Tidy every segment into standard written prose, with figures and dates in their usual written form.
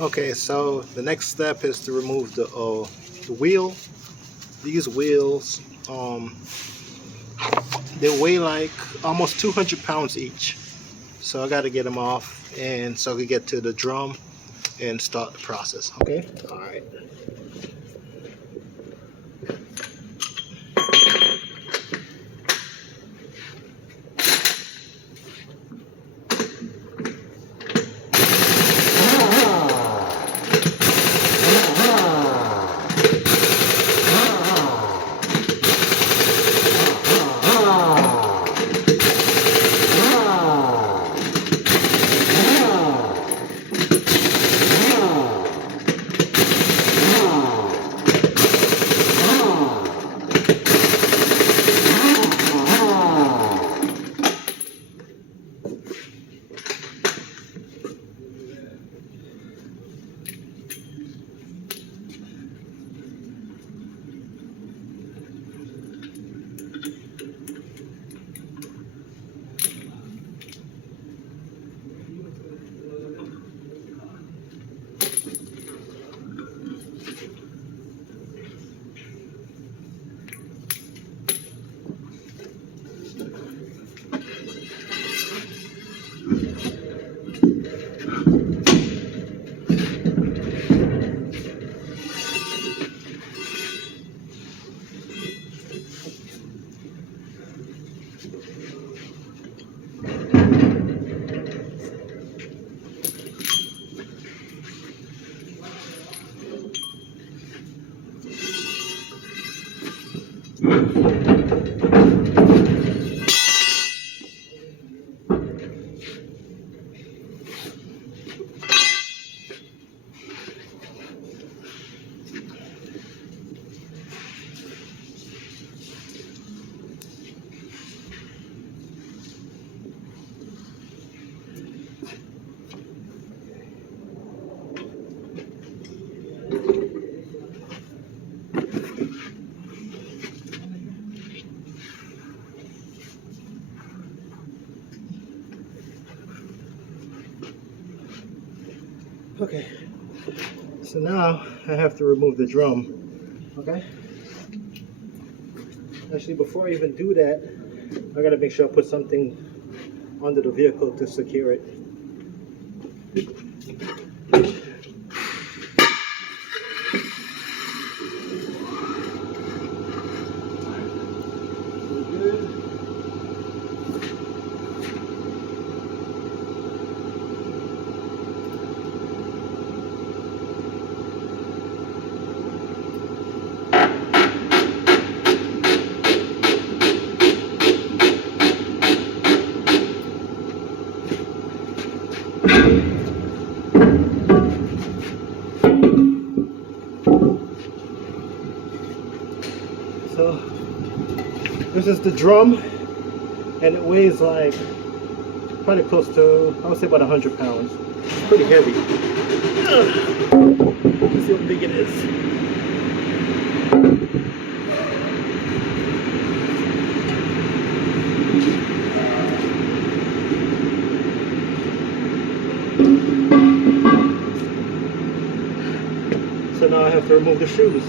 Okay, so the next step is to remove the wheel. These wheels, they weigh like almost 200 pounds each. So I got to get them off, and so I can get to the drum and start the process. Okay. All right. Okay, so now I have to remove the drum. Okay, actually before I even do that, I gotta make sure I put something under the vehicle to secure it. So this is the drum, and it weighs like probably close to, I would say about 100 pounds. It's pretty heavy. Let's see how big it is. So now I have to remove the shoes.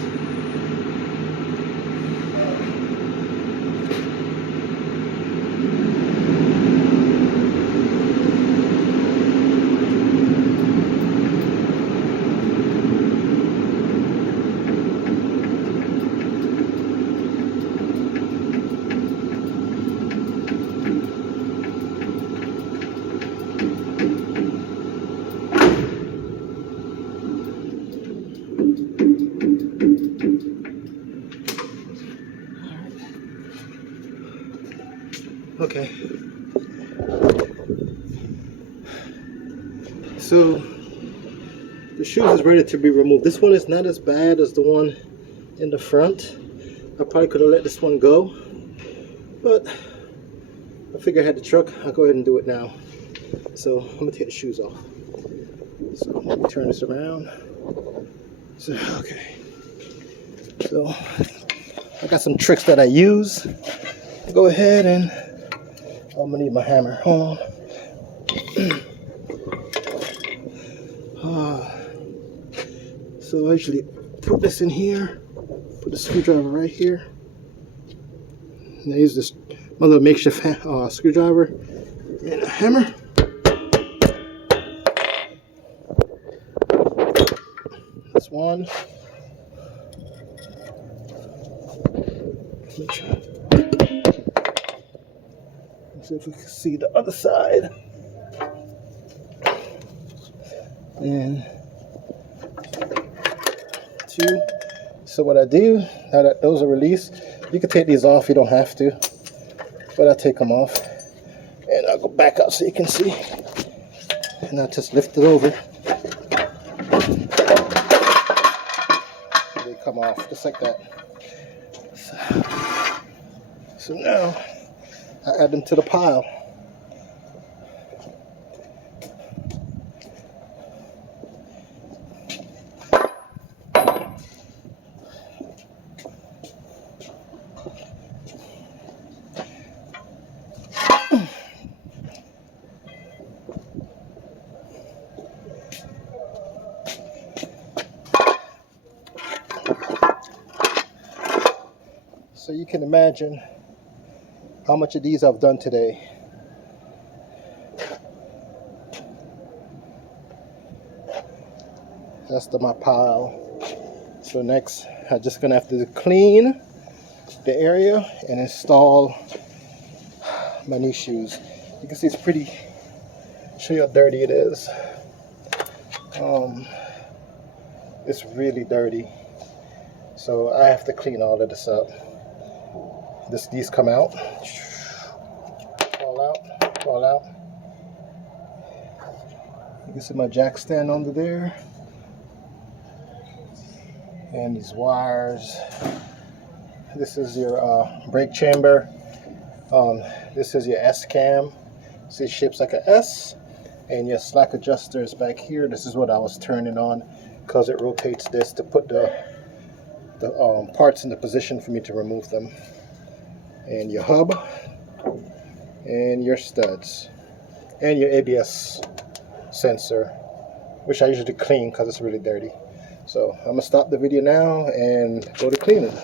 Okay, so the shoes is ready to be removed. This one is not as bad as the one in the front. I probably could have let this one go, but I figure I had the truck, I'll go ahead and do it now. So I'm gonna take the shoes off. So let me turn this around. So, okay, so I got some tricks that I use. Go ahead and I'm gonna need my hammer. Hold on. So I usually put this in here, put the screwdriver right here, and I use this little makeshift screwdriver and a hammer. That's one. Make sure. Let's see if we can see the other side. And two. So what I do, now that those are released, you can take these off, you don't have to, but I take them off. And I'll go back up so you can see. And I just lift it over. They come off just like that. So now I add them to the pile. So you can imagine how much of these I've done today. That's my pile. So next, I'm just gonna have to clean the area and install my new shoes. You can see it's pretty. Show you how dirty it is. It's really dirty. So I have to clean all of this up. These come out, fall out. You can see my jack stand under there, and these wires. This is your brake chamber. This is your S cam. See, it shapes like an S, and your slack adjuster is back here. This is what I was turning on because it rotates this to put the parts in the position for me to remove them. And your hub, and your studs, and your ABS sensor, which I usually clean because it's really dirty. So I'm gonna stop the video now and go to cleaning.